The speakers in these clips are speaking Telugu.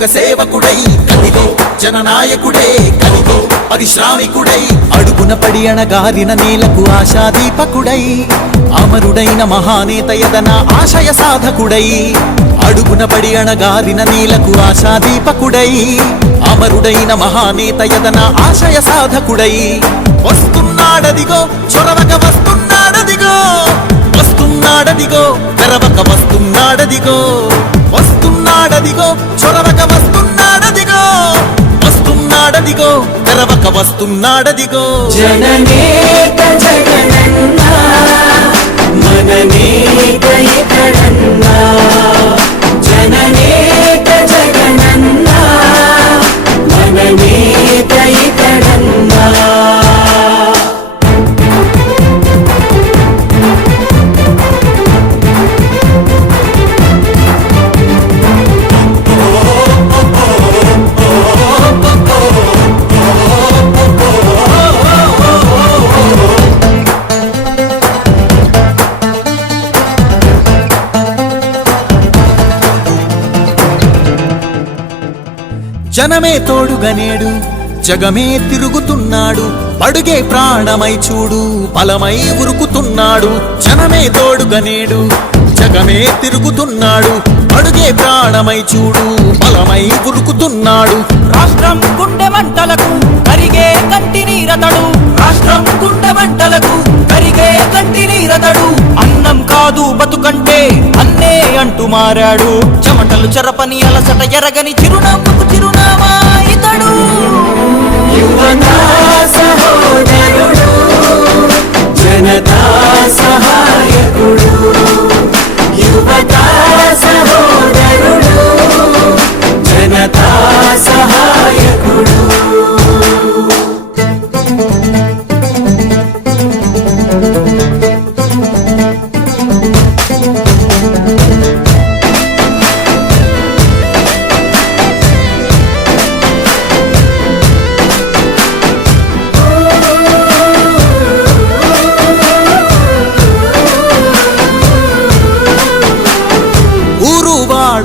లోక సేవకుడై కదిలే జననాయకుడే కదిలే పరిశ్రామికుడై అడుగున పడి అణగారిన నేలకు ఆశాదీపకుడై అమరుడైన మహానేత యదన ఆశయ సాధకుడై అడుగున పడి అణగారిన నేలకు ఆశాదీపకుడై అమరుడైన మహానేత యదన ఆశయ సాధకుడై వస్తున్నాడదిగో చొరవక వస్తున్నాడదిగో వస్తున్నాడదిగో తెరవక వస్తున్నాడదిగో వస్తున్నాడదిగో చొరవక వస్తున్నాడదిగో వస్తున్నాడదిగో తెరవక వస్తున్నాడదిగో జననేత జగనన్న మననేత ఇతడన్న జననేత జగనన్న మననేత ఇతడన్న జనమే తోడుగనేడు జగమే తిరుగుతున్నాడు అడుగే ప్రాణమై చూడు బలమై ఉరుకుతున్నాడు జనమే తోడుగనేడు జగమే తిరుగుతున్నాడు అడుగే ప్రాణమై చూడు బలమై ఉరుకుతున్నాడు రాష్ట్రం గుండె మంటలకు కరిగే కంటి నీరతడు రాష్ట్రం గుండె మంటలకు కరిగే కంటి నీరతడు అన్నం కాదు బతుకంటే అన్నే అంటూ మారాడు చెమటలు చెరపని అలసట ఎరగని చిరునవ్వుకు చిరునామా ఇతడు యువతా సహోదరుడు జనతా సహాయకుడు యువతా సహోదరుడు జనతా సహాయకుడు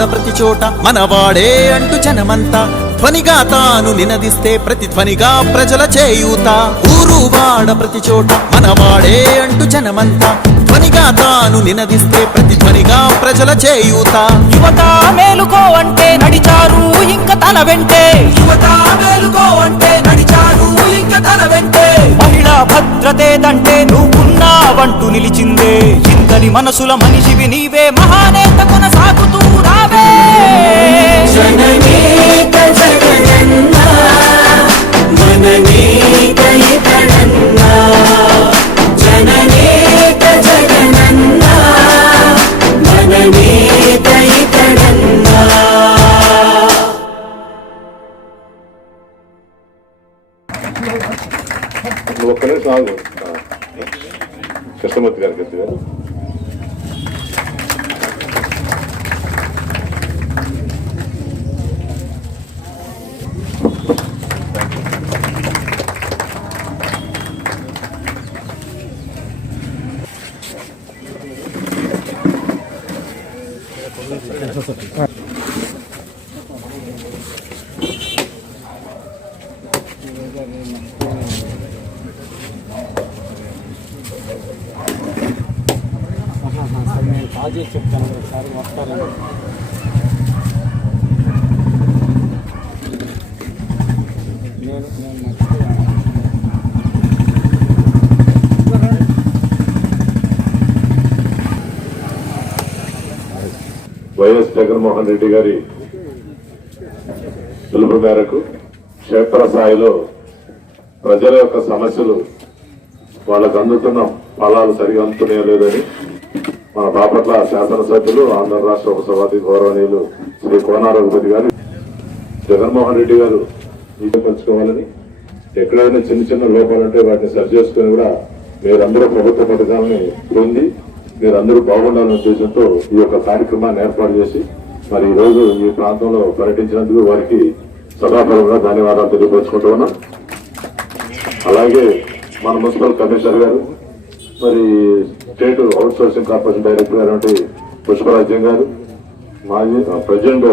ప్రతి చోట మనవాడే అంటూ జనమంతా ధ్వనిగా తాను నినదిస్తే ప్రతిధ్వనిగా ప్రజల చేయూత ఊరు వాడ ప్రతి చోట మనవాడే అంటూ జనమంతా ధ్వనిగా తాను నినదిస్తే ప్రతిధ్వనిగా ప్రజల చేయూత యువత మేలుకో అంటే నడిచారు ఇంకా తన వెంటే యువత మేలుకో అంటే నడిచారు ఇంకా తన వెంటే మహిళా భద్రతేదంటే నువ్వున్నావంటూ నిలిచిందే ఇంతని మనసుల మనిషివి నీవే మహానేత కొనసాగుతూ రావే జననేత జగనన్న మననేత ఇతడన్న జననేత జగనన్న మననేత ఇతడన్న ఒక్క నిమిషం ఆగు కృష్ణమూర్తి గారికి గారు చెప్తాను ఒకసారి వస్తారని నేను వైఎస్ జగన్మోహన్ రెడ్డి గారి పిలుపు మేరకు క్షేత్రస్థాయిలో ప్రజల యొక్క సమస్యలు వాళ్ళకు అందుతున్న ఫలాలు సరిగా అందుతున్నాయో లేదని మన బాపట్ల శాసనసభ్యులు ఆంధ్ర రాష్ట్ర ఉపసభాపతి గౌరవనీయులు శ్రీ కోన రఘుపతి గారు జగన్మోహన్ రెడ్డి గారు పంచుకోవాలని ఎక్కడైనా చిన్న చిన్న లోపాలుంటే వాటిని సరి చేసుకుని కూడా మీరందరూ ప్రభుత్వ పథకాలని పొంది మీరందరూ బాగుండాలనే ఉద్దేశంతో ఈ యొక్క కార్యక్రమాన్ని ఏర్పాటు చేసి మరి ఈ రోజు ఈ ప్రాంతంలో పర్యటించినందుకు వారికి సదాపరంగా ధన్యవాదాలు తెలియపరుచుకుంటూ ఉన్నాం. అలాగే మన మున్సిపల్ కమిషనర్ గారు మరి state out sourcing corporation director గారు పుష్పరాజ్యం గారు, మాజీ ప్రెసిడెంట్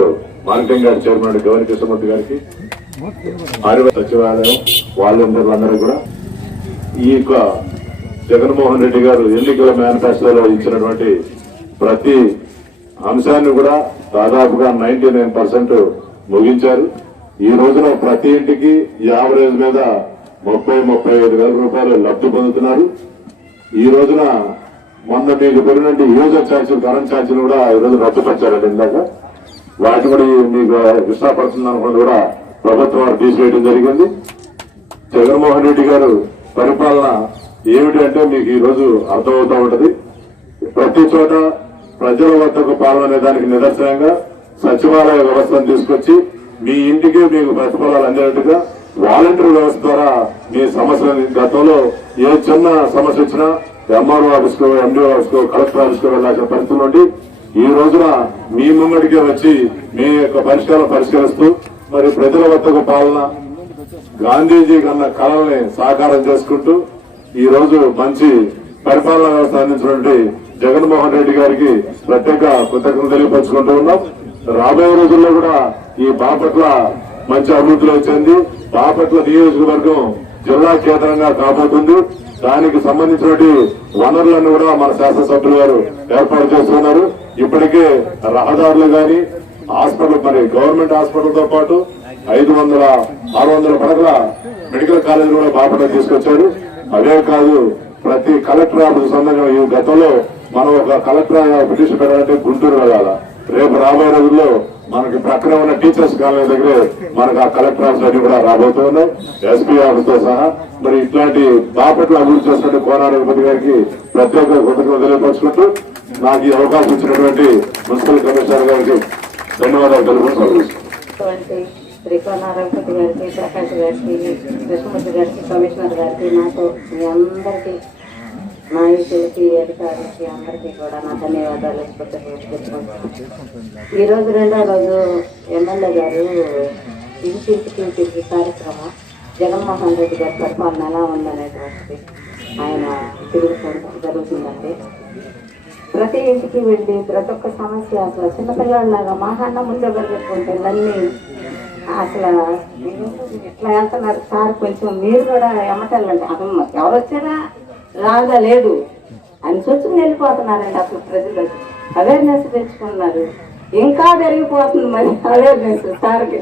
మార్కెటింగ్ గారి చైర్మన్ గౌరీ కృష్ణమూర్తి గారికి, ఆర్య సచివాలయం వాళ్ళందరూ కూడా ఈ యొక్క జగన్మోహన్ రెడ్డి గారు ఎన్నికల మేనిఫెస్టోలో ఇచ్చినటువంటి ప్రతి అంశాన్ని కూడా దాదాపుగా 99% ముగించారు. ఈ రోజున ప్రతి ఇంటికి యావరేజ్ మీద 30-35 వేల రూపాయలు లబ్ధి పొందుతున్నారు. ఈ రోజున మొన్న మీకు పెరిగినట్టు యూజర్ ఛార్జీలు, కరెంట్ ఛార్జీలు కూడా ఈ రోజు రద్దుపరిచారండి. ఇందాక వాటి కూడా మీకు ఇష్టపడుతుంది అనుకుని కూడా ప్రభుత్వం వారు తీసివేయడం జరిగింది. జగన్మోహన్ రెడ్డి గారు పరిపాలన ఏమిటి అంటే మీకు ఈ రోజు అర్థమవుతా ఉంటది. ప్రతి చోట ప్రజల వద్దకు పాలన అనే దానికి నిదర్శనంగా సచివాలయ వ్యవస్థను తీసుకొచ్చి మీ ఇంటికి మీకు ప్రతిఫలాలు అందేట్టుగా వాలంటీర్ వ్యవస్థ ద్వారా మీ సమస్యలు, గతంలో ఏ చిన్న సమస్య వచ్చినా ఎంఆర్ఓ ఆఫీస్కో, ఎండిఓ ఆఫీస్కో, కలెక్టర్ ఆఫీస్కో వెళ్ళాల్సిన పరిస్థితి నుండి ఈ రోజున మీ ముంగడికే వచ్చి మీ యొక్క పరిష్కారం పరిష్కరిస్తూ మరి ప్రజల వద్దకు పాలన గాంధీజీ కన్న కళల్ని సాకారం చేసుకుంటూ ఈ రోజు మంచి పరిపాలనా వ్యవస్థ అందించినటువంటి జగన్మోహన్ రెడ్డి గారికి ప్రత్యేక కృతజ్ఞతలు తెలియపరుచుకుంటూ ఉన్నాం. రాబోయే రోజుల్లో కూడా ఈ బాపట్ల మంచి అభివృద్ధిలో వచ్చింది. బాపట్ల నియోజకవర్గం జిల్లా కేంద్రంగా కాబోతుంది. దానికి సంబంధించినటువంటి వనరులను కూడా మన శాసనసభ్యులు గారు ఏర్పాటు చేస్తున్నారు. ఇప్పటికే రహదారులు గాని, హాస్పిటల్, మరి గవర్నమెంట్ హాస్పిటల్ తో పాటు 500-600 పడకల మెడికల్ కాలేజీలు కూడా బాపట్ల తీసుకొచ్చారు. అదే కాదు, ప్రతి కలెక్టర్ ఆఫీస్ సొంతంగా ఈ గతంలో మనం ఒక కలెక్టర్ పిటిషన్ పెట్టాలంటే గుంటూరు వెళ్ళాలా. రేపు రాబోయే రోజుల్లో మనకి ప్రక్కన ఉన్న టీచర్స్ కాలనీ దగ్గరే మనకు ఆ కలెక్టర్ ఆఫీస్ అన్ని కూడా రాబోతూ ఉన్నాయి, ఎస్పీ ఆఫీస్ తో సహా. మరి ఇట్లాంటి బాపట్ల అభివృద్ధి చేస్తున్న కోనారెడ్డి గారికి ప్రత్యేక కృతజ్ఞతలు తెలియపరుచుకుంటూ నాకు ఈ అవకాశం ఇచ్చినటువంటి మున్సిపల్ కమిషనర్ గారికి ధన్యవాదాలు తెలుపుకుంటున్నాను. శ్రీ కోనారెడ్డి గారికి, ప్రకాష్ గారికి, కృష్ణమూర్తి గారికి, కమిషనర్ గారికి, నాకు మీ అందరికీ, నాయకులకి, అధికారులకి అందరికీ కూడా నా ధన్యవాదాలు చెప్పుకుంటున్నాను. ఈరోజు 2వ రోజు ఎమ్మెల్యే గారు ఇంటింటికి తిరిగి కార్యక్రమం జగన్మోహన్ రెడ్డి గారి పరిపాలన ఎలా ఉందనేటువంటిది ఆయన తిరుగుతుండడం జరుగుతుందండి. ప్రతి ఇంటికి వెళ్ళి ప్రతి ఒక్క సమస్య అసలు చిన్నపిల్లలాగా మాకన్నా ముందే చెప్పుకుంటే అన్నీ అసలు ఇట్లా వెళ్తున్నారు సార్, కొంచెం మీరు కూడా ఎమ్మటెళ్ళండి. అసలు ఎవరు వచ్చారా రాగా లేదు అని సూచన వెళ్ళిపోతున్నారండి. అసలు ప్రజలు అవేర్నెస్ తెచ్చుకున్నారు, ఇంకా పెరిగిపోతుంది మరి అవేర్నెస్ సార్కి.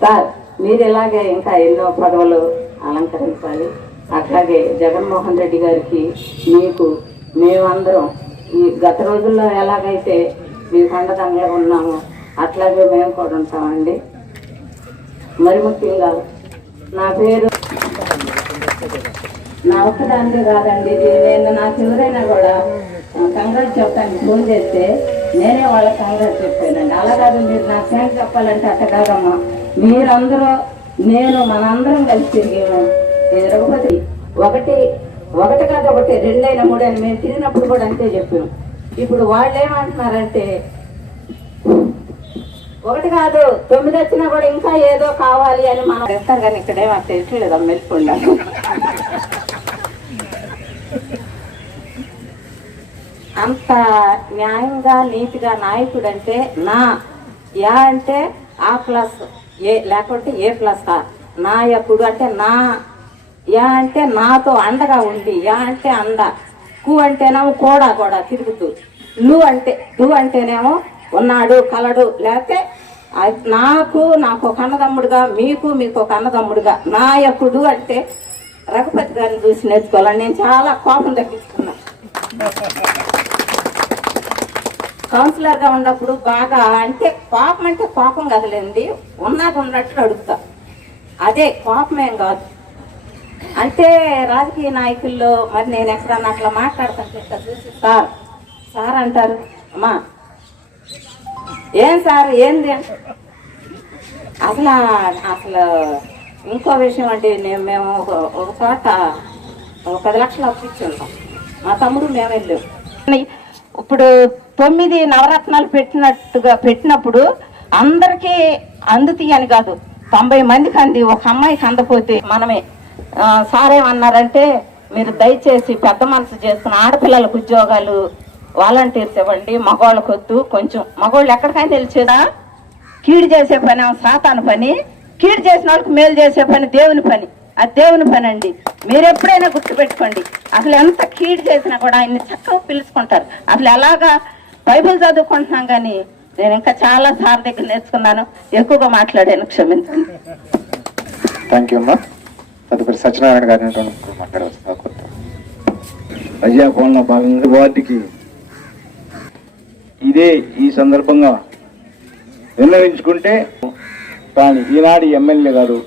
సార్ మీరు ఇలాగే ఇంకా ఎన్నో పదవులు అలంకరించాలి. అట్లాగే జగన్మోహన్ రెడ్డి గారికి, మీకు మేమందరం ఈ గత రోజుల్లో ఎలాగైతే మీకు అండదండగా ఉన్నామో అట్లాగే మేము కూడా ఉంటామండి. మరి ముఖ్యంగా నా పేరు నా ఒక్కదానికే కాదండి, నేను నాకు ఎవరైనా కూడా కంగ్రాట్స్ చెప్పడానికి ఫోన్ చేస్తే నేనే వాళ్ళకి కంగ్రాట్స్ చెప్పానండి. అలా కాదు, మీరు నాకు థ్యాంక్స్ చెప్పాలంటే అట్ట కాదమ్మా. మీరందరూ నేను మనందరం కలిసి తిరిగాము. రఘుపతి ఒకటి కాదు, 1, 2 అయినా 3 అని మేము తిరిగినప్పుడు కూడా అంతే చెప్పాము. ఇప్పుడు వాళ్ళు ఏమంటున్నారంటే 1 కాదు 9 వచ్చినా కూడా ఇంకా ఏదో కావాలి అని మనం చెప్తారు. కానీ ఇక్కడ ఏమో తెలియలేదు, మెలుపుకున్నాను. అంత న్యాయంగా నీతిగా నాయకుడు అంటే యా అంటే A+A లేకుంటే A+R. నాయకుడు అంటే యా అంటే నాతో అండగా ఉండి, యా అంటే అండ, కు అంటేనేమో కూడా తిరుగుతూ, లు అంటేనేమో ఉన్నాడు కలడు, లేకపోతే నాకు ఒక అన్నదమ్ముడుగా, మీకు ఒక అన్నదమ్ముడుగా. నాయకుడు అంటే రఘుపతి గారిని చూసి నేర్చుకోవాలని నేను చాలా కోపం తగ్గించుకున్నా. కౌన్సిలర్ గా ఉన్నప్పుడు బాగా అంటే కోపం కదలేండి, ఉన్నట్టు అడుగుతా. అదే కోపమేం కాదు. అంటే రాజకీయ నాయకుల్లో మరి నేను ఎక్కడన్నా అట్లా మాట్లాడుతుంటే చూసి సార్ అంటారు, అమ్మా ఏం సార్ ఏంది అసలు ఇంకో విషయం అంటే మేము ఒక చోట 10 లక్షలు అప్పించుంటాం, మా తమ్ముడు మేము వెళ్ళాం. ఇప్పుడు 9 నవరత్నాలు పెట్టినప్పుడు అందరికీ అందుతాయి అని కాదు, 90 మందికి అంది, ఒక అమ్మాయికి అందపోతే మనమే. సారేమన్నారంటే మీరు దయచేసి పెద్ద మనసు చేసుకున్న ఆడపిల్లలకు ఉద్యోగాలు వాలంటీర్స్ ఇవ్వండి, మగవాళ్ళకి వద్దు. కొంచెం మగవాళ్ళు ఎక్కడికైనా తెలిసేదా కీడు చేసే పని సాతాను పని, కీడు చేసిన వాళ్ళకి మేలు చేసే పని దేవుని పని. అది దేవుని పని అండి. మీరు ఎప్పుడైనా గుర్తుపెట్టుకోండి. అసలు ఎంత కీడు చేసినా కూడా ఆయన్ని చక్కగా పిలుచుకుంటారు. అసలు ఎలాగా బైబిల్ చదువుకుంటున్నాం కానీ నేను ఇంకా చాలా సార్ దగ్గర నేర్చుకున్నాను. ఎక్కువగా మాట్లాడాను, క్షమించండి. థ్యాంక్ యూ అమ్మా. తదుపరి సత్యనారాయణ గారిని మాట్లాడవచ్చు. ప్రజాపాలన భాగంగా వార్డుకి ఇదే ఈ సందర్భంగా విన్నవించుకుంటే, కానీ ఈనాడు ఎమ్మెల్యే గారు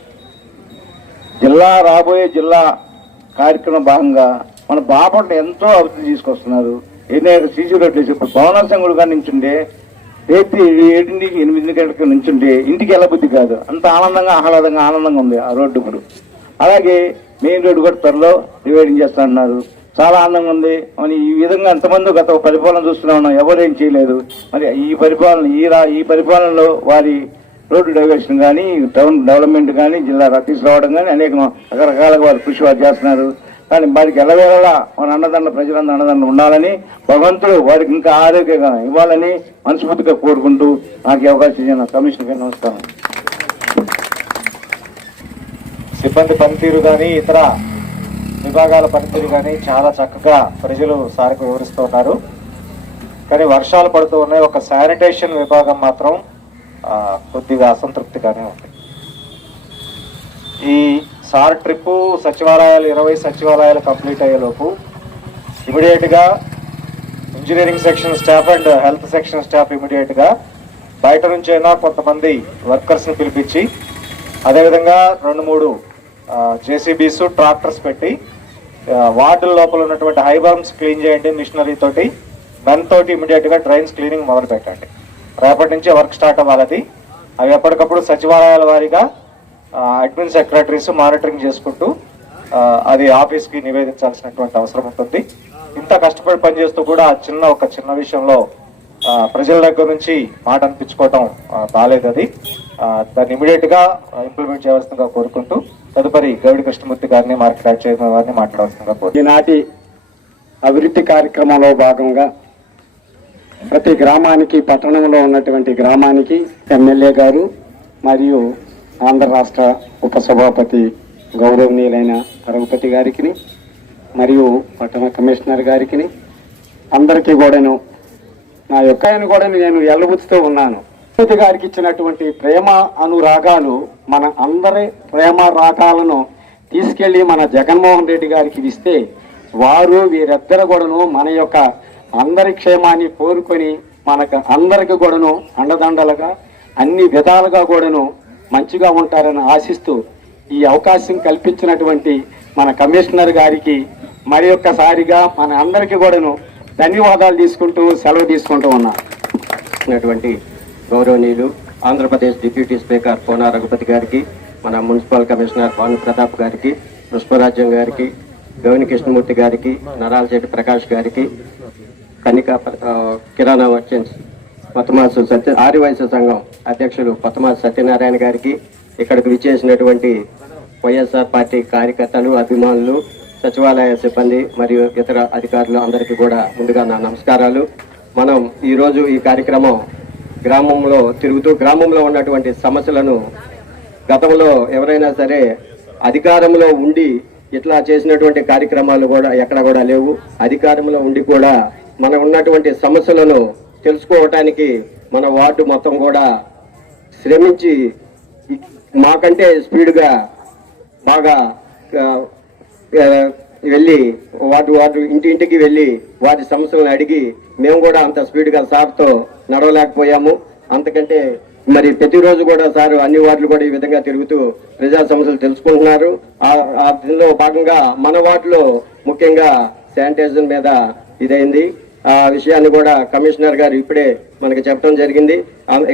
రాబోయే జిల్లా కార్యక్రమం భాగంగా మన బాపట్ల ఎంతో అభివృద్ధి తీసుకొస్తున్నారు. ఏదైనా సీసీ రోడ్లు వేసి భవన సంఘుడు కానీ నుంచుండే రేపు 7 నుంచి 8 గంటలకు నుంచుంటే ఇంటికి వెళ్ళబుద్ధి కాదు. అంత ఆనందంగా ఆనందంగా ఉంది ఆ రోడ్డు. ఇప్పుడు అలాగే మెయిన్ రోడ్డు కూడా త్వరలో డివైడింగ్ చేస్తా అన్నారు. చాలా ఆనందంగా ఉంది. మరి ఈ విధంగా ఎంతమంది గత పరిపాలన చూస్తూనే ఉన్నాం, ఎవరేం చేయలేదు. మరి ఈ పరిపాలనలో వారి రోడ్డు డైవర్షన్ కానీ, టౌన్ డెవలప్మెంట్ కానీ, జిల్లా తీసుకురావడం కానీ అనేక రకరకాలుగా వారు కృషి వారు చేస్తున్నారు. కానీ వారికి ఎల్లవేళలా మన అన్నదండ ప్రజలందరూ అన్నదండ ఉండాలని, భగవంతుడు వారికి ఇంకా ఆరోగ్యంగా ఇవ్వాలని మనస్ఫూర్తిగా కోరుకుంటూ నాకు ఈ అవకాశం ఇచ్చిన కమిషనర్కి నమస్కారం. సిబ్బంది పనితీరు కానీ ఇతర విభాగాల పనితీరు కానీ చాలా చక్కగా ప్రజలు సారికి వివరిస్తూ ఉన్నారు. కానీ వర్షాలు పడుతూ ఉన్నాయి. ఒక శానిటేషన్ విభాగం మాత్రం కొద్దిగా అసంతృప్తిగానే ఉంది. ఈ సార్ ట్రిప్పు సచివాలయాలు 20 సచివాలయాలు కంప్లీట్ అయ్యేలోపు ఇమీడియట్గా engineering section staff and health section staff ఇమీడియట్గా బయట నుంచైనా కొంతమంది వర్కర్స్ని పిలిపించి, అదేవిధంగా 2-3 జేసీబీస్ ట్రాక్టర్స్ పెట్టి వార్డుల లోపల ఉన్నటువంటి హైబర్మ్స్ క్లీన్ చేయండి. మిషనరీ తోటి మెన్ తోటి ఇమీడియట్గా డ్రైన్స్ క్లీనింగ్ మొదలు పెట్టండి. రేపటి నుంచి వర్క్ స్టార్ట్ అవ్వాలి. అవి ఎప్పటికప్పుడు సచివాలయాల వారీగా అడ్మిన్ సెక్రటరీస్ మానిటరింగ్ చేసుకుంటూ అది ఆఫీస్కి నివేదించాల్సినటువంటి అవసరం ఉంటుంది. ఇంత కష్టపడి పనిచేస్తూ కూడా ఒక చిన్న విషయంలో ప్రజల దగ్గర నుంచి మాట అనిపించుకోవటం బాలేదు. అది దాన్ని ఇమీడియట్గా ఇంప్లిమెంట్ చేయవలసిందిగా కోరుకుంటూ తదుపరి గౌడి కృష్ణమూర్తి గారిని మార్కెట్ యాడ్ చైర్మన్ గారిని మాట్లాడాల్సిందిగా కోరుకుంటున్నాను. ఈనాటి అభివృద్ధి కార్యక్రమంలో భాగంగా ప్రతి గ్రామానికి, పట్టణంలో ఉన్నటువంటి గ్రామానికి ఎమ్మెల్యే గారు మరియు ఆంధ్ర రాష్ట్ర ఉపసభాపతి గౌరవనీయులైన రఘుపతి గారికి మరియు పట్టణ కమిషనర్ గారికి అందరికీ కూడాను నా యొక్క కూడా నేను ఎల్లబుచ్చుతూ ఉన్నాను. రఘుపతి గారికి ఇచ్చినటువంటి ప్రేమ అనురాగాలు మన అందరి ప్రేమ రాగాలను తీసుకెళ్లి మన జగన్మోహన్ రెడ్డి గారికి ఇస్తే వారు వీరిద్దరు కూడాను మన యొక్క అందరి క్షేమాన్ని కోరుకొని మనకు అందరికి కూడాను అండదండలుగా అన్ని విధాలుగా కూడాను మంచిగా ఉంటారని ఆశిస్తూ ఈ అవకాశం కల్పించినటువంటి మన కమిషనర్ గారికి మరి ఒక్కసారిగా మన అందరికీ కూడాను ధన్యవాదాలు తీసుకుంటూ సెలవు తీసుకుంటూ ఉన్నటువంటి గౌరవనీయులు ఆంధ్రప్రదేశ్ డిప్యూటీ స్పీకర్ కోన రఘుపతి గారికి, మన మున్సిపల్ కమిషనర్ భాను ప్రతాప్ గారికి, పుష్పరాజ్యం గారికి, గౌని కృష్ణమూర్తి గారికి, నరాలశెట్టి ప్రకాష్ గారికి, కనికా కిరాణా మర్చెంట్స్ పతమాసు ఆర్యవైశ్య సంఘం అధ్యక్షులు పతమాసు సత్యనారాయణ గారికి, ఇక్కడికి విచ్చేసినటువంటి వైఎస్ఆర్ పార్టీ కార్యకర్తలు, అభిమానులు, సచివాలయ సిబ్బంది మరియు ఇతర అధికారులు అందరికీ కూడా ముందుగా నా నమస్కారాలు. మనం ఈరోజు ఈ కార్యక్రమం గ్రామంలో తిరుగుతూ గ్రామంలో ఉన్నటువంటి సమస్యలను, గతంలో ఎవరైనా సరే అధికారంలో ఉండి ఇట్లా చేసినటువంటి కార్యక్రమాలు కూడా ఎక్కడ కూడా లేవు. అధికారంలో ఉండి కూడా మన ఉన్నటువంటి సమస్యలను తెలుసుకోవటానికి మన వార్డు మొత్తం కూడా శ్రమించి మాకంటే స్పీడ్గా బాగా వెళ్ళి వార్డు ఇంటింటికి వెళ్ళి వారి సమస్యలను అడిగి మేము కూడా అంత స్పీడ్గా సార్తో నడవలేకపోయాము. అంతకంటే మరి ప్రతిరోజు కూడా సార్ అన్ని వార్డులు కూడా ఈ విధంగా తిరుగుతూ ప్రజా సమస్యలు తెలుసుకుంటున్నారు. దీనిలో భాగంగా మన వార్డులో ముఖ్యంగా శానిటైజర్ మీద ఇదైంది. ఆ విషయాన్ని కూడా కమిషనర్ గారు ఇప్పుడే మనకి చెప్పడం జరిగింది.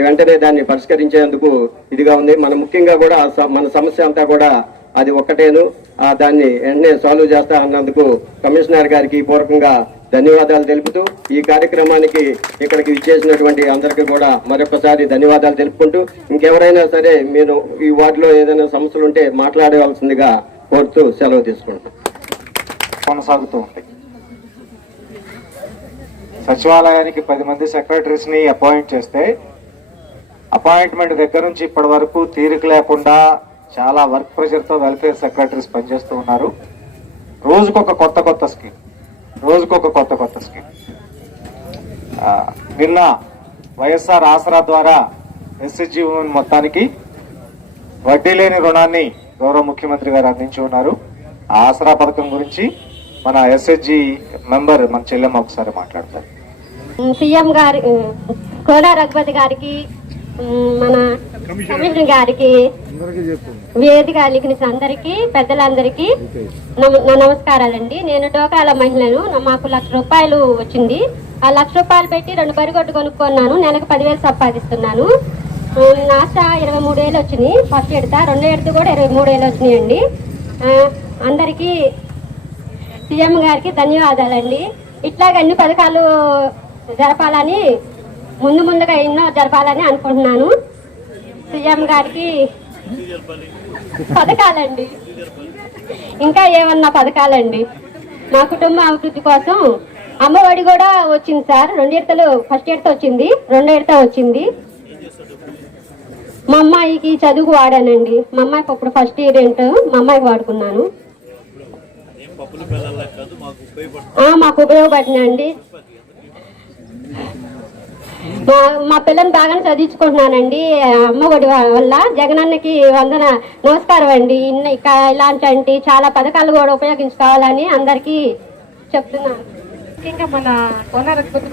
వెంటనే దాన్ని పరిష్కరించేందుకు ఇదిగా ఉంది. మనం ముఖ్యంగా కూడా మన సమస్య అంతా కూడా అది ఒక్కటేను, దాన్ని వెంటనే సాల్వ్ చేస్తా అన్నందుకు కమిషనర్ గారికి పూర్వకంగా ధన్యవాదాలు తెలుపుతూ ఈ కార్యక్రమానికి ఇక్కడికి ఇచ్చేసినటువంటి అందరికీ కూడా మరొకసారి ధన్యవాదాలు తెలుపుకుంటూ ఇంకెవరైనా సరే మీరు ఈ వార్డులో ఏదైనా సమస్యలు ఉంటే మాట్లాడవలసిందిగా కోరుతూ సెలవు తీసుకుంటాం. కొనసాగుతూ ఉంటాయి. సచివాలయానికి 10 మంది సెక్రటరీస్ ని అపాయింట్ చేస్తే అపాయింట్మెంట్ దగ్గర నుంచి ఇప్పటి వరకు తీరిక లేకుండా చాలా వర్క్ ప్రెషర్తో వెల్ఫేర్ సెక్రటరీస్ పనిచేస్తూ ఉన్నారు. రోజుకొక కొత్త స్కీమ్. నిన్న వైఎస్ఆర్ ఆసరా ద్వారా ఎస్హెచ్జి ఉమెన్ మొత్తానికి వడ్డీ లేని రుణాన్ని గౌరవ ముఖ్యమంత్రి గారు అందించి ఉన్నారు. ఆ ఆసరా పథకం గురించి మన ఎస్హెచ్జి మెంబర్ మన చెల్లెమ్మ ఒకసారి మాట్లాడతారు. సీఎం గారి కోలా రఘుపతి గారికి, మన కమిషనర్ గారికి, వేదిక అలిగిన అందరికీ, పెద్దలందరికీ నా నమస్కారాలండి. నేను డోకాల మహిళను. మాకు ₹1,00,000 వచ్చింది. ఆ ₹1,00,000 పెట్టి 2 బరిగొడ్డు కొనుక్కున్నాను. నెలకు 10,000 సంపాదిస్తున్నాను. నాస్టా 23,000 వచ్చినాయి ఫస్ట్ విడత. రెండో విడత కూడా 23,000 వచ్చినాయండి. అందరికీ సీఎం గారికి ధన్యవాదాలండి. ఇట్లాగ అన్ని పథకాలు జరపాలని, ముందుగా ఎన్నో జరపాలని అనుకుంటున్నాను. సీఎం గారికి పథకాలండి, ఇంకా ఏమన్నా పథకాలండి. మా కుటుంబ అభివృద్ధి కోసం అమ్మఒడి కూడా వచ్చింది సార్. 2 విడతలు, ఫస్ట్ విడత వచ్చింది, రెండో విడత వచ్చింది. మా అమ్మాయికి చదువుకు వాడానండి. మా అమ్మాయికి ఇప్పుడు ఫస్ట్ ఇయర్ ఏంటో మా అమ్మాయికి వాడుకున్నాను. మాకు ఉపయోగపడినండి. మా పిల్లల్ని బాగానే చదివించుకుంటున్నానండి. అమ్మఒడి వల్ల జగనన్నకి నమస్కారం అండి. ఇలాంటి చాలా పథకాలు కూడా ఉపయోగించుకోవాలని అందరికీ చెప్తున్నాను. ముఖ్యంగా మన కోన రఘుపతి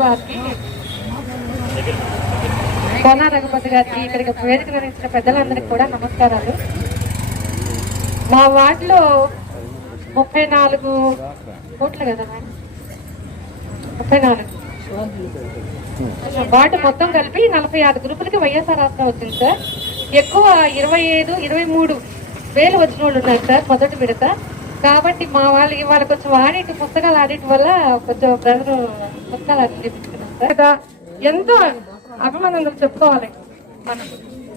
గారికి ఇక్కడికి వేదిక నిర్వహించిన పెద్దలందరికీ కూడా నమస్కారాలు. మా వార్డులో 34 కోట్లు కదా మేడం, 34 వార్డు మొత్తం కలిపి 46 గ్రూపులకి వైఎస్ఆర్ ఆసరా వచ్చింది సార్. ఎక్కువ 25-23 వేలు వచ్చిన వాళ్ళు ఉన్నారు సార్ మొదటి విడత. కాబట్టి మా వాళ్ళకి కొంచెం పుస్తకాలు ఆడిట్ వల్ల కొంచెం ప్రజలు పుస్తకాలు ఆడిస్తున్నాం సార్. ఎంతో అభిమానంగా చెప్పుకోవాలి మనం.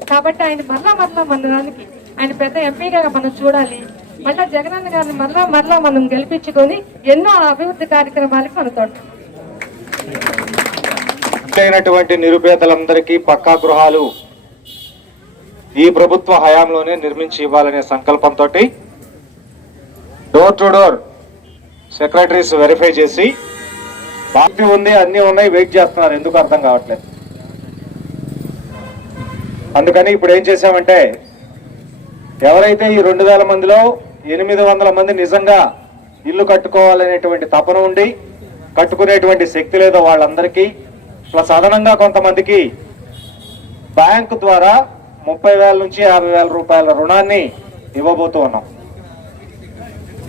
కాబట్టి ఆయన మరలా మన దానికి ఆయన పెద్ద ఎంపీగా మనం చూడాలి. మళ్ళా జగనన్న గారిని మరలా మనం గెలిపించుకొని ఎన్నో అభివృద్ధి కార్యక్రమాలకి మనం తోడ్పడాలి. అయినటువంటి నిరుపేదలందరికీ పక్కా గృహాలు ఈ ప్రభుత్వ హయాంలోనే నిర్మించి ఇవ్వాలనే సంకల్పంతో door to door secretaries verify చేసి బాకీ ఉంది, అన్ని ఉన్నాయి, వెయిట్ చేస్తున్నారు. ఎందుకు అర్థం కావట్లేదు. అందుకని ఇప్పుడు ఏం చేశామంటే, ఎవరైతే ఈ 2,000 మందిలో 800 మంది నిజంగా ఇల్లు కట్టుకోవాలనేటువంటి తపన ఉండి కట్టుకునేటువంటి శక్తి లేదో వాళ్ళందరికీ, ప్లస్ అదనంగా కొంతమందికి బ్యాంకు ద్వారా 30,000 నుంచి 50,000 రూపాయల రుణాన్ని ఇవ్వబోతూ ఉన్నాం.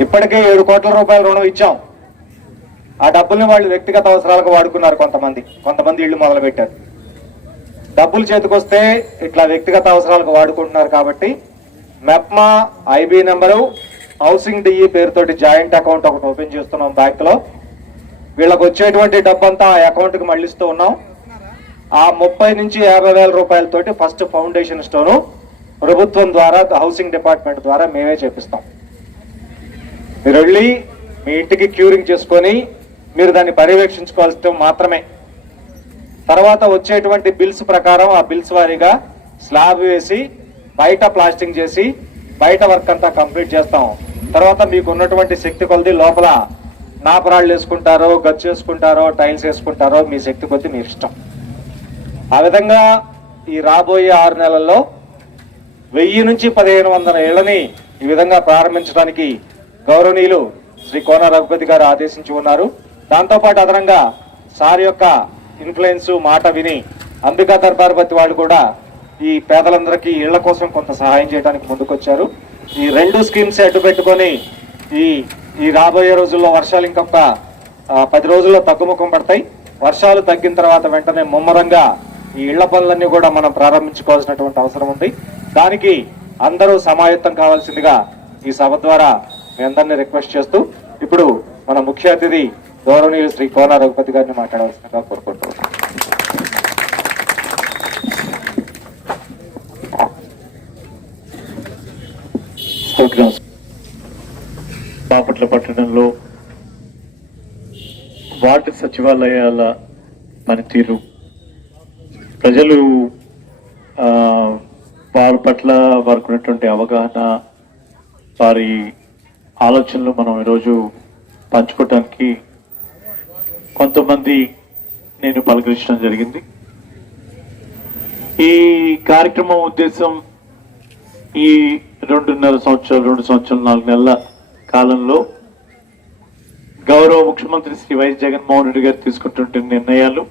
ఇప్పటికే 7 కోట్ల రూపాయల రుణం ఇచ్చాం. ఆ డబ్బుల్ని వాళ్ళు వ్యక్తిగత అవసరాలకు వాడుకున్నారు. కొంతమంది ఇళ్లు మొదలు పెట్టారు. డబ్బులు చేతికొస్తే ఇట్లా వ్యక్తిగత అవసరాలకు వాడుకుంటున్నారు. కాబట్టి MEPMA IB number, housing DE పేరుతోటి జాయింట్ అకౌంట్ ఒకటి ఓపెన్ చేస్తున్నాం బ్యాంకులో. వీళ్ళకి వచ్చేటువంటి డబ్బంతా ఆ అకౌంట్కి మళ్ళిస్తూ ఉన్నాం. ఆ 30,000 నుంచి 50,000 రూపాయలతోటి ఫస్ట్ ఫౌండేషన్ స్టోను ప్రభుత్వం ద్వారా, హౌసింగ్ డిపార్ట్మెంట్ ద్వారా మేమే చేపిస్తాం. మీరు వెళ్ళి మీ ఇంటికి క్యూరింగ్ చేసుకొని మీరు దాన్ని పర్యవేక్షించుకోవాల్సి మాత్రమే. తర్వాత వచ్చేటువంటి బిల్స్ ప్రకారం ఆ బిల్స్ వారీగా స్లాబ్ వేసి బయట ప్లాస్టింగ్ చేసి బయట వర్క్ అంతా కంప్లీట్ చేస్తాం. తర్వాత మీకు ఉన్నటువంటి శక్తి కొలది లోపల నాపరాళ్ళు వేసుకుంటారో, గచ్చు వేసుకుంటారో, టైల్స్ వేసుకుంటారో, మీ శక్తి కొద్ది మీ ఇష్టం. ఆ విధంగా ఈ రాబోయే 6 నెలల్లో 1000 నుంచి 1,500 ఏళ్లని ఈ విధంగా ప్రారంభించడానికి గౌరవనీయులు శ్రీ కోన రఘుపతి గారు ఆదేశించి ఉన్నారు. దాంతోపాటు అదనంగా సార్ యొక్క ఇన్ఫ్లుయెన్స్ మాట విని అంబికా దర్బార్పతి వాళ్ళు కూడా ఈ పేదలందరికీ ఇళ్ల కోసం కొంత సహాయం చేయడానికి ముందుకొచ్చారు. ఈ 2 స్కీమ్స్ అడ్డు పెట్టుకొని ఈ రాబోయే రోజుల్లో వర్షాలు ఇంకొక 10 రోజుల్లో తగ్గుముఖం పడతాయి. వర్షాలు తగ్గిన తర్వాత వెంటనే ముమ్మరంగా ఈ ఇళ్ల పనులన్నీ కూడా మనం ప్రారంభించుకోవాల్సినటువంటి అవసరం ఉంది. దానికి అందరూ సమాయత్తం కావాల్సిందిగా ఈ సభ ద్వారా మీ అందరినీ రిక్వెస్ట్ చేస్తూ ఇప్పుడు మన ముఖ్య అతిథి గౌరవనీయులు శ్రీ కోన రఘుపతి గారిని మాట్లాడవలసిందిగా కోరుకుంటున్నాం. బాపట్ల పట్టణంలో వార్డు సచివాలయాల పనితీరు, ప్రజలు వారి పట్ల వారికి ఉన్నటువంటి అవగాహన, వారి ఆలోచనలు మనం ఈరోజు పంచుకోవటానికి కొంతమంది నేను పలకరించడం జరిగింది. ఈ కార్యక్రమం ఉద్దేశం ఈ 2 సంవత్సరాలు 4 నెలల కాలంలో గౌరవ ముఖ్యమంత్రి శ్రీ వైఎస్ జగన్మోహన్ రెడ్డి గారు తీసుకుంటున్న నిర్ణయాలు,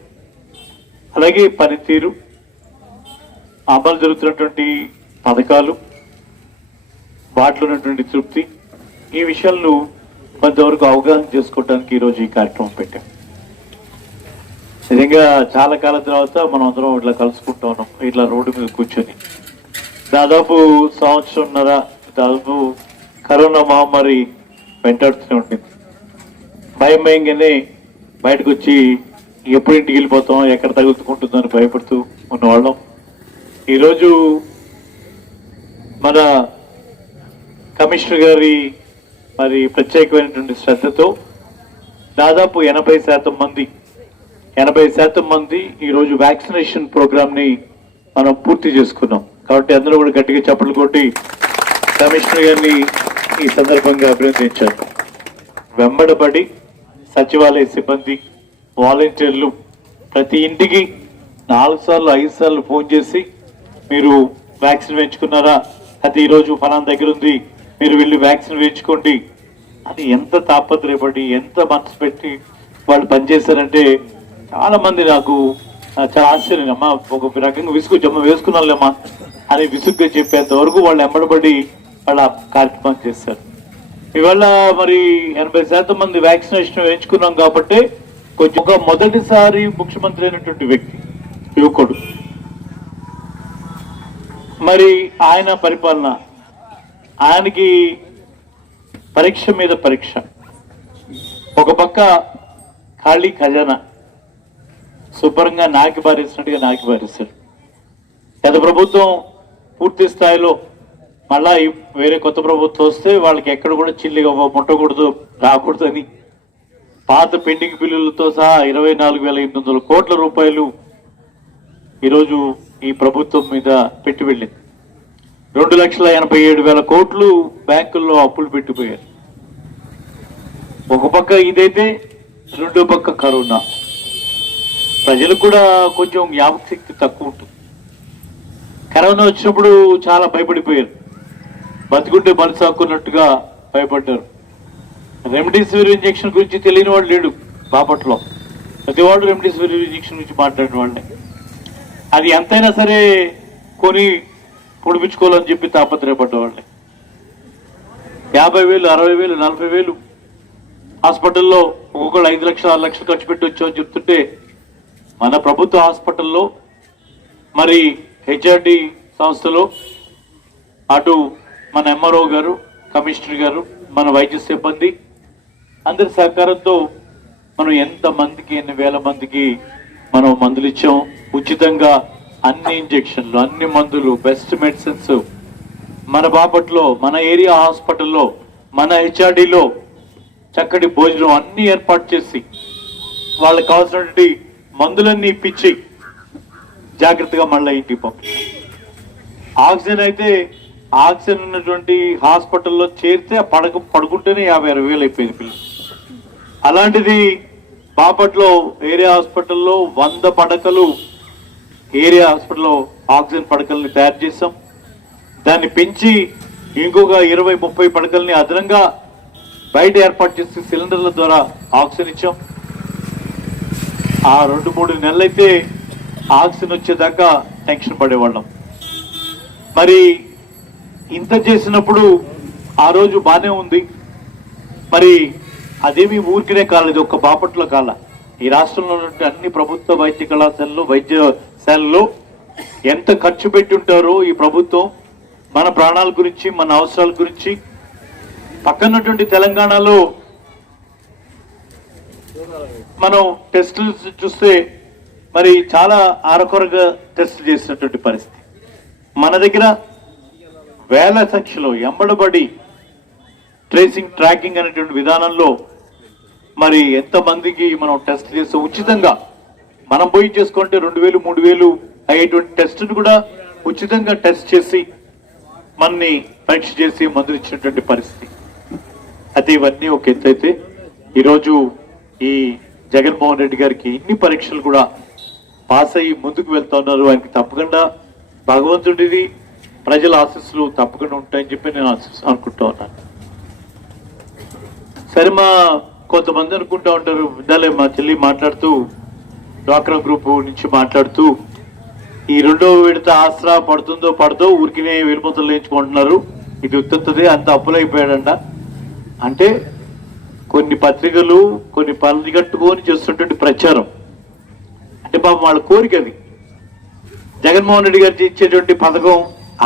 అలాగే పనితీరు, అమలు జరుగుతున్నటువంటి పథకాలు, వాటిలో ఉన్నటువంటి తృప్తి, ఈ విషయాలను కొంతవరకు అవగాహన చేసుకోవడానికి ఈరోజు ఈ కార్యక్రమం పెట్టాం. నిజంగా చాలా కాలం తర్వాత మనం అందరం ఇట్లా కలుసుకుంటా ఉన్నాం, ఇట్లా రోడ్డు మీద కూర్చొని. దాదాపు సంవత్సరంన్నర దాదాపు కరోనా మహమ్మారి వెంటాడుతూనే ఉంటుంది. భయంగానే బయటకు వచ్చి ఎప్పుడు ఇంటికి వెళ్ళిపోతాం, ఎక్కడ తగులుతుంటుందని భయపడుతూ ఉన్నవాళ్ళం. ఈరోజు మన కమిషనర్ గారి మరి ప్రత్యేకమైనటువంటి శ్రద్ధతో దాదాపు 80% మంది ఈరోజు వ్యాక్సినేషన్ ప్రోగ్రామ్ ని మనం పూర్తి చేసుకున్నాం. కాబట్టి అందరూ కూడా గట్టిగా చప్పట్లు కొట్టి కమిషనర్ గారిని ఈ సందర్భంగా అభినందించారు. వెంబడబడి సచివాలయ సిబ్బంది, వాలంటీర్లు ప్రతి ఇంటికి 4 సార్లు 5 సార్లు ఫోన్ చేసి మీరు వ్యాక్సిన్ వేయించుకున్నారా, అది ఈరోజు ఫలానా దగ్గర ఉంది, మీరు వెళ్ళి వ్యాక్సిన్ వేయించుకోండి అని ఎంత తాపత్రయపడి ఎంత మనసు పెట్టి వాళ్ళు పనిచేశారంటే చాలా మంది నాకు చాలా ఆశ్చర్యం. అమ్మా ఒక రకంగా విసుగుచ్చమ్మ వేసుకున్నాళ్ళమ్మా అని విసుగ్గా చెప్పేంత వరకు వాళ్ళు ఎంబడబడి వాళ్ళ కార్యక్రమం చేశారు. ఇవాళ మరి 80% మంది వ్యాక్సినేషన్ వేయించుకున్నాం కాబట్టి కొంచెం ఒక మొదటిసారి ముఖ్యమంత్రి అయినటువంటి వ్యక్తి, యువకుడు, మరి ఆయన పరిపాలన, ఆయనకి పరీక్ష మీద పరీక్ష. ఒక పక్క ఖాళీ ఖజానా శుభ్రంగా నాకి బారేసినట్టుగా నాకి బారేశాడు. గత ప్రభుత్వం పూర్తి స్థాయిలో మళ్ళా వేరే కొత్త ప్రభుత్వం వస్తే వాళ్ళకి ఎక్కడ కూడా చిల్లిగా ముట్టకూడదు, రాకూడదని పాత పెండింగ్ బిల్లులతో సహా 24,800 కోట్ల రూపాయలు ఈరోజు ఈ ప్రభుత్వం మీద పెట్టి వెళ్ళింది. 2,87,000 కోట్లు బ్యాంకుల్లో అప్పులు పెట్టిపోయారు. ఒక పక్క ఇదైతే, రెండో పక్క కరోనా. ప్రజలకు కూడా కొంచెం జ్ఞాపక శక్తి తక్కువ ఉంటుంది. కరోనా వచ్చినప్పుడు చాలా భయపడిపోయారు, బతికుంటే బలిసాక్కున్నట్టుగా భయపడ్డారు. రెమ్డెసివిర్ ఇంజెక్షన్ గురించి తెలియని వాడు లేడు బాపట్లో. ప్రతి వాడు రెమ్డెసివిర్ ఇంజెక్షన్ గురించి మాట్లాడిన వాళ్ళే. అది ఎంతైనా సరే కొని పొడిపించుకోవాలని చెప్పి తాపత్రయపడ్డవాళ్ళే. 50,000, 60,000, 40,000 హాస్పిటల్లో ఒక్కొక్కళ్ళు 5 లక్షలు 6 లక్షలు ఖర్చు పెట్టి వచ్చామని చెప్తుంటే, మన ప్రభుత్వ హాస్పిటల్లో మరి హెచ్ఆర్డి సంస్థలో అటు మన ఎంఆర్ఓ గారు, కమిషనర్ గారు, మన వైద్య సిబ్బంది అందరి సహకారంతో మనం ఎంతమందికి, ఎన్ని వేల మందికి మనం మందులు ఇచ్చాం. ఉచితంగా అన్ని ఇంజెక్షన్లు, అన్ని మందులు, బెస్ట్ మెడిసిన్స్ మన బాపట్లో, మన ఏరియా హాస్పిటల్లో, మన హెచ్ఆర్డీలో చక్కటి భోజనం అన్ని ఏర్పాటు చేసి వాళ్ళకి కావాల్సినటువంటి మందులన్నీ ఇప్పించి జాగ్రత్తగా మళ్ళీ ఇంటికి పంపించాం. ఆక్సిజన్ అయితే ఆక్సిజన్ ఉన్నటువంటి హాస్పిటల్లో చేరితే పడుకుంటేనే 50,000-60,000 అయిపోయింది పిల్లలు. అలాంటిది బాపట్లో ఏరియా హాస్పిటల్లో 100 పడకలు ఏరియా హాస్పిటల్లో ఆక్సిజన్ పడకల్ని తయారు చేసాం. దాన్ని పెంచి ఇంకొక 20-30 పడకల్ని అదనంగా బయట ఏర్పాటు చేసి సిలిండర్ల ద్వారా ఆక్సిజన్ ఇచ్చాం. ఆ 2-3 నెలలైతే ఆక్సిజన్ వచ్చేదాకా టెన్షన్ పడేవాళ్ళం. మరి ఇంత చేసినప్పుడు ఆ రోజు బానే ఉంది. మరి అదేమి ఊరికినే కాలేదు, ఒక్క బాపట్లో కాల. ఈ రాష్ట్రంలో ఉన్నటువంటి అన్ని ప్రభుత్వ వైద్య కళాశాలలో, వైద్యశాలలో ఎంత ఖర్చు పెట్టి ఉంటారో ఈ ప్రభుత్వం మన ప్రాణాల గురించి, మన అవసరాల గురించి. పక్కనటువంటి తెలంగాణలో మనం టెస్టులు చూస్తే మరి చాలా ఆరకొరగా టెస్ట్ చేసినటువంటి పరిస్థితి. మన దగ్గర వేల సంఖ్యలో ఎంబడబడి ట్రేసింగ్, ట్రాకింగ్ అనేటువంటి విధానంలో మరి ఎంతమందికి మనం టెస్ట్ చేస్తే ఉచితంగా మనం పోయి చేసుకుంటే 2,000-3,000 అయ్యేటువంటి టెస్టును కూడా ఉచితంగా టెస్ట్ చేసి మనని పరీక్ష చేసి మందులు ఇచ్చినటువంటి పరిస్థితి. అయితే ఇవన్నీ ఒక ఎత్తు అయితే ఈరోజు ఈ జగన్మోహన్ రెడ్డి గారికి ఇన్ని పరీక్షలు కూడా పాస్ అయ్యి ముందుకు వెళ్తా ఉన్నారు. ఆయనకి తప్పకుండా భగవంతుడిది ప్రజల ఆశీస్సులు తప్పకుండా ఉంటాయని చెప్పి నేను అనుకుంటా ఉన్నాను. సరే, మా కొంతమంది అనుకుంటా ఉంటారు, విద్యాలయ మా చెల్లి మాట్లాడుతూ డ్వాక్రా గ్రూప్ నుంచి మాట్లాడుతూ ఈ రెండో విడత ఆసరా పడుతుందో పడదో ఊరికినే వెలుపతులు లేచుకుంటున్నారు, ఇది ఉత్తుతుంది అంత అప్పులైపోయాడంట. అంటే కొన్ని పత్రికలు కొన్ని పనులు కట్టుకొని చేస్తున్నటువంటి ప్రచారం, అంటే పాపం వాళ్ళ కోరిక అది. జగన్మోహన్ రెడ్డి గారు ఇచ్చేటువంటి పథకం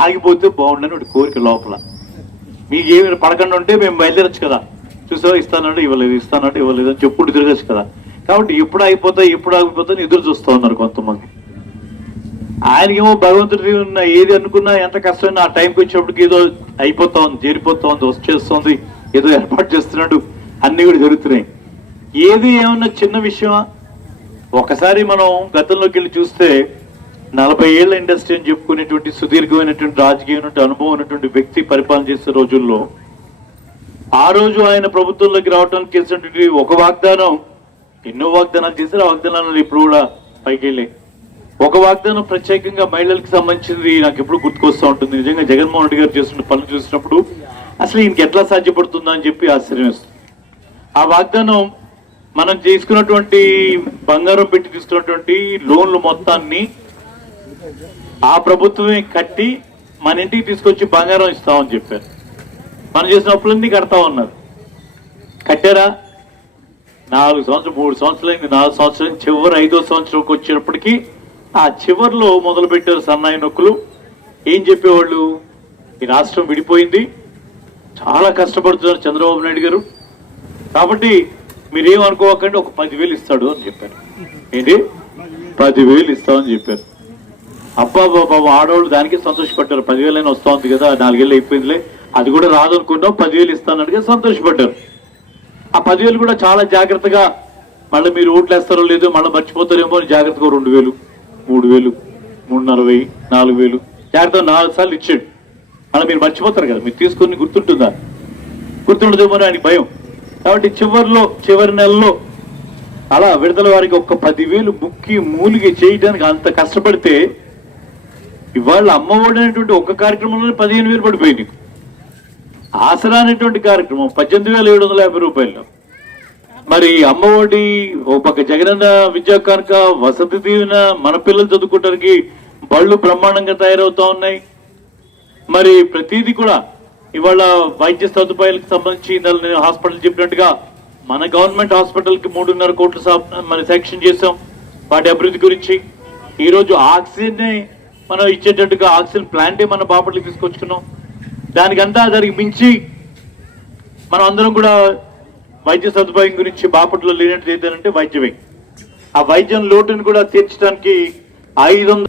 ఆగిపోతే బాగుండని ఒకటి కోరిక లోపల. మీకు ఏమి పడకుండా ఉంటే మేము బయలుదేరచ్చు కదా, చూసావా ఇస్తానంటే ఇవ్వలేదు, ఇస్తానంటే ఇవ్వలేదు అని చెప్పుడు తిరగచ్చు కదా. కాబట్టి ఎప్పుడు ఆగిపోతాయి ఎదురు చూస్తూ ఉన్నారు కొంతమంది. ఆయనకేమో భగవంతుడి ఉన్న ఏది అనుకున్నా ఎంత కష్టమైనా ఆ టైంకి వచ్చేప్పటికి ఏదో అయిపోతా ఉంది, చేరిపోతా ఉంది, వచ్చేస్తుంది, ఏదో ఏర్పాటు చేస్తున్నాడు, అన్ని కూడా జరుగుతున్నాయి. ఏది ఏమన్నా చిన్న విషయమా? ఒకసారి మనం గతంలోకి వెళ్ళి చూస్తే 40 ఏళ్ల ఇండస్ట్రీ అని చెప్పుకునేటువంటి సుదీర్ఘమైనటువంటి రాజకీయ అనుభవం ఉన్నటువంటి వ్యక్తి పరిపాలన చేసే రోజుల్లో ఆ రోజు ఆయన ప్రభుత్వంలోకి రావడానికి చేసినటువంటి ఒక వాగ్దానం, ఎన్నో వాగ్దానాలు చేశారు, ఆ వాగ్దానాలు ఇప్పుడు కూడా పైకి వెళ్ళాయి. ఒక వాగ్దానం ప్రత్యేకంగా మహిళలకు సంబంధించింది నాకు ఎప్పుడు గుర్తుకొస్తూ ఉంటుంది. నిజంగా జగన్మోహన్ రెడ్డి గారు చేస్తున్న పనులు చూసినప్పుడు అసలు ఈయనకి ఎట్లా సాధ్యపడుతుందా అని చెప్పి ఆశ్చర్యం వేస్తుంది. ఆ వాగ్దానం మనం తీసుకున్నటువంటి బంగారం పెట్టి తీసుకున్నటువంటి లోన్లు మొత్తాన్ని ఆ ప్రభుత్వమే కట్టి మన ఇంటికి తీసుకొచ్చి బంగారం ఇస్తామని చెప్పారు. మనం చేసిన అప్పులన్నీ కడతా ఉన్నారు. కట్టారా? 4 సంవత్సరాలు 3 సంవత్సరాలైంది, 4 సంవత్సరాలు చివరి 5వ సంవత్సరంకి వచ్చేటప్పటికి ఆ చివరిలో మొదలు పెట్టారు సన్నాయి నొక్కులు. ఏం చెప్పేవాళ్ళు, ఈ రాష్ట్రం విడిపోయింది, చాలా కష్టపడుతున్నారు చంద్రబాబు నాయుడు గారు, కాబట్టి మీరేమనుకోకండి ఒక 10,000 ఇస్తాడు అని చెప్పారు. ఏంటి 10,000 ఇస్తామని చెప్పారు. అబ్బా బాబా ఆడవాళ్ళు దానికి సంతోషపడ్డారు. 10,000 అయినా వస్తా ఉంది కదా, 4 ఏళ్ళు అయిపోయిందిలే, అది కూడా రాదనుకున్నాం, 10,000 ఇస్తానట్టుగా సంతోషపడ్డారు. ఆ 10,000 కూడా చాలా జాగ్రత్తగా, మళ్ళీ మీరు ఓట్లు వేస్తారో లేదో మళ్ళీ మర్చిపోతారేమో అని జాగ్రత్తగా 2,000, 3,000, 3,40, 4,000 జాగ్రత్తగా 4 సార్లు ఇచ్చాడు. మళ్ళీ మీరు మర్చిపోతారు కదా, మీరు తీసుకుని గుర్తుంటుందా? గుర్తుండదేమో అని ఆయనకి భయం. కాబట్టి చివరి నెలలో అలా విడుదల వారికి ఒక్క 10,000 ముక్కి మూలిగి చేయడానికి అంత కష్టపడితే ఇవాళ అమ్మఒడి అనేటువంటి ఒక్క కార్యక్రమంలో 15,000 పడిపోయింది. ఆసరా అనేటువంటి కార్యక్రమం 18,750 రూపాయలు. మరి అమ్మఒడి ఓ పక్క జగనన్న విద్యా కానుక, వసతి దీవెన, మన పిల్లలు చదువుకోవడానికి బళ్ళు బ్రహ్మాండంగా తయారవుతా ఉన్నాయి. మరి ప్రతిదీ కూడా ఇవాళ వైద్య సదుపాయాలకు సంబంధించి నేను హాస్పిటల్ చెప్పినట్టుగా మన గవర్నమెంట్ హాస్పిటల్ కి 3.5 కోట్లు మరి శాంక్షన్ చేసాం వాటి అభివృద్ధి గురించి. ఈ రోజు ఆక్సిజన్ మనం ఇచ్చేటట్టుగా ఆక్సిజన్ ప్లాంటే మన బాపట్లకి తీసుకొచ్చుకున్నాం. దానికి మించి మనం అందరం కూడా వైద్య సదుపాయం గురించి బాపట్లో లేనట్టు ఏదంటే వైద్యమే. ఆ వైద్యం లోటును కూడా తీర్చడానికి 500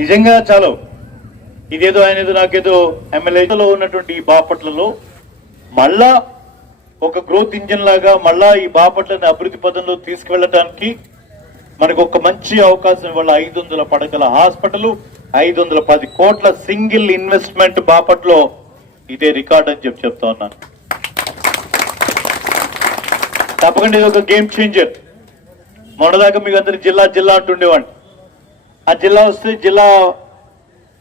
నిజంగా చాలు. ఇదేదో ఆయనేదో నాకేదో ఎమ్మెల్యేలో ఉన్నటువంటి ఈ బాపట్లలో మళ్ళా ఒక గ్రోత్ ఇంజిన్ లాగా మళ్ళా ఈ బాపట్లని అభివృద్ధి పదంలో తీసుకువెళ్ళటానికి మనకు ఒక మంచి అవకాశం. ఇవాళ 500 పడకల హాస్పిటల్, 510 కోట్ల సింగిల్ ఇన్వెస్ట్మెంట్ బాపట్లో, ఇదే రికార్డ్ అని చెప్తా ఉన్నాను. తప్పకుండా ఇది ఒక గేమ్ చేంజర్. మొన్నదాకా మీకు అందరు జిల్లా అంటుండేవాడిని. ఆ జిల్లా వస్తే జిల్లా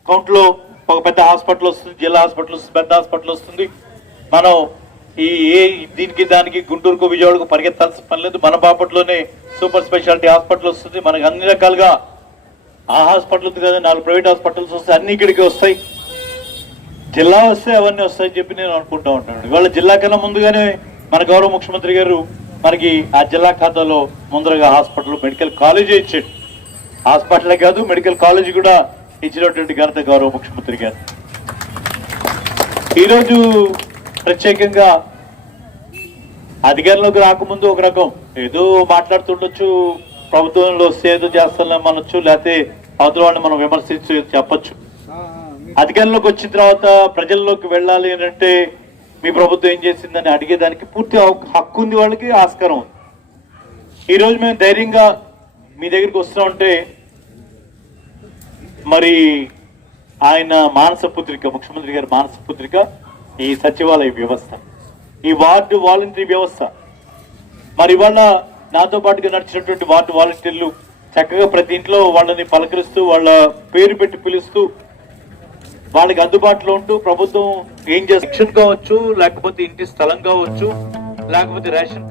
కౌంట్ లో ఒక పెద్ద హాస్పిటల్ వస్తుంది, జిల్లా హాస్పిటల్ వస్తుంది, పెద్ద హాస్పిటల్ వస్తుంది. మనం దీనికి దానికి గుంటూరుకు విజయవాడకు పరిగెత్తాల్సిన పని లేదు. మన బాపట్లోనే సూపర్ స్పెషాలిటీ హాస్పిటల్ వస్తుంది. మనకు అన్ని రకాలుగా ఆ హాస్పిటల్ ఉంది కదా, 4 ప్రైవేట్ హాస్పిటల్స్ వస్తాయి, అన్ని ఇక్కడికి వస్తాయి. జిల్లా వస్తే అవన్నీ వస్తాయని చెప్పి నేను అనుకుంటా ఉంటాను. ఇవాళ జిల్లా కన్నా ముందుగానే మన గౌరవ ముఖ్యమంత్రి గారు మనకి ఆ జిల్లా ఖాతాలో ముందరగా హాస్పిటల్, మెడికల్ కాలేజీ ఇచ్చాడు. హాస్పిటలే కాదు, మెడికల్ కాలేజీ కూడా ఇచ్చినటువంటి ఘనత గౌరవ ముఖ్యమంత్రి గారు. ఈరోజు ప్రత్యేకంగా అధికారంలోకి రాకముందు ఒక రకం ఏదో మాట్లాడుతుండొచ్చు, ప్రభుత్వంలో వస్తే ఏదో చేస్తాం అనొచ్చు, లేకపోతే అవతల వాళ్ళని మనం విమర్శించి చెప్పచ్చు. అధికారంలోకి వచ్చిన తర్వాత ప్రజల్లోకి వెళ్ళాలి అంటే మీ ప్రభుత్వం ఏం చేసిందని అడిగేదానికి పూర్తి హక్కు ఉంది, వాళ్ళకి ఆస్కారం ఉంది. ఈరోజు మేము ధైర్యంగా మీ దగ్గరికి వస్తూ ఉంటే మరి ఆయన మానస పుత్రిక, ముఖ్యమంత్రి గారి మానస పుత్రిక ఈ సచివాలయ వ్యవస్థ, ఈ వార్డు వాలంటరీ వ్యవస్థ. మరి ఇవాళ నాతో పాటుగా నడిచినటువంటి వార్డు వాలంటీర్లు చక్కగా ప్రతి ఇంట్లో వాళ్ళని పలకరిస్తూ, వాళ్ళ పేరు పెట్టి పిలుస్తూ, వాళ్ళకి అందుబాటులో ఉంటూ ప్రభుత్వం ఏం చేస్తుంది, శిక్షణ కావచ్చు, లేకపోతే ఇంటి స్థలం కావచ్చు, లేకపోతే రేషన్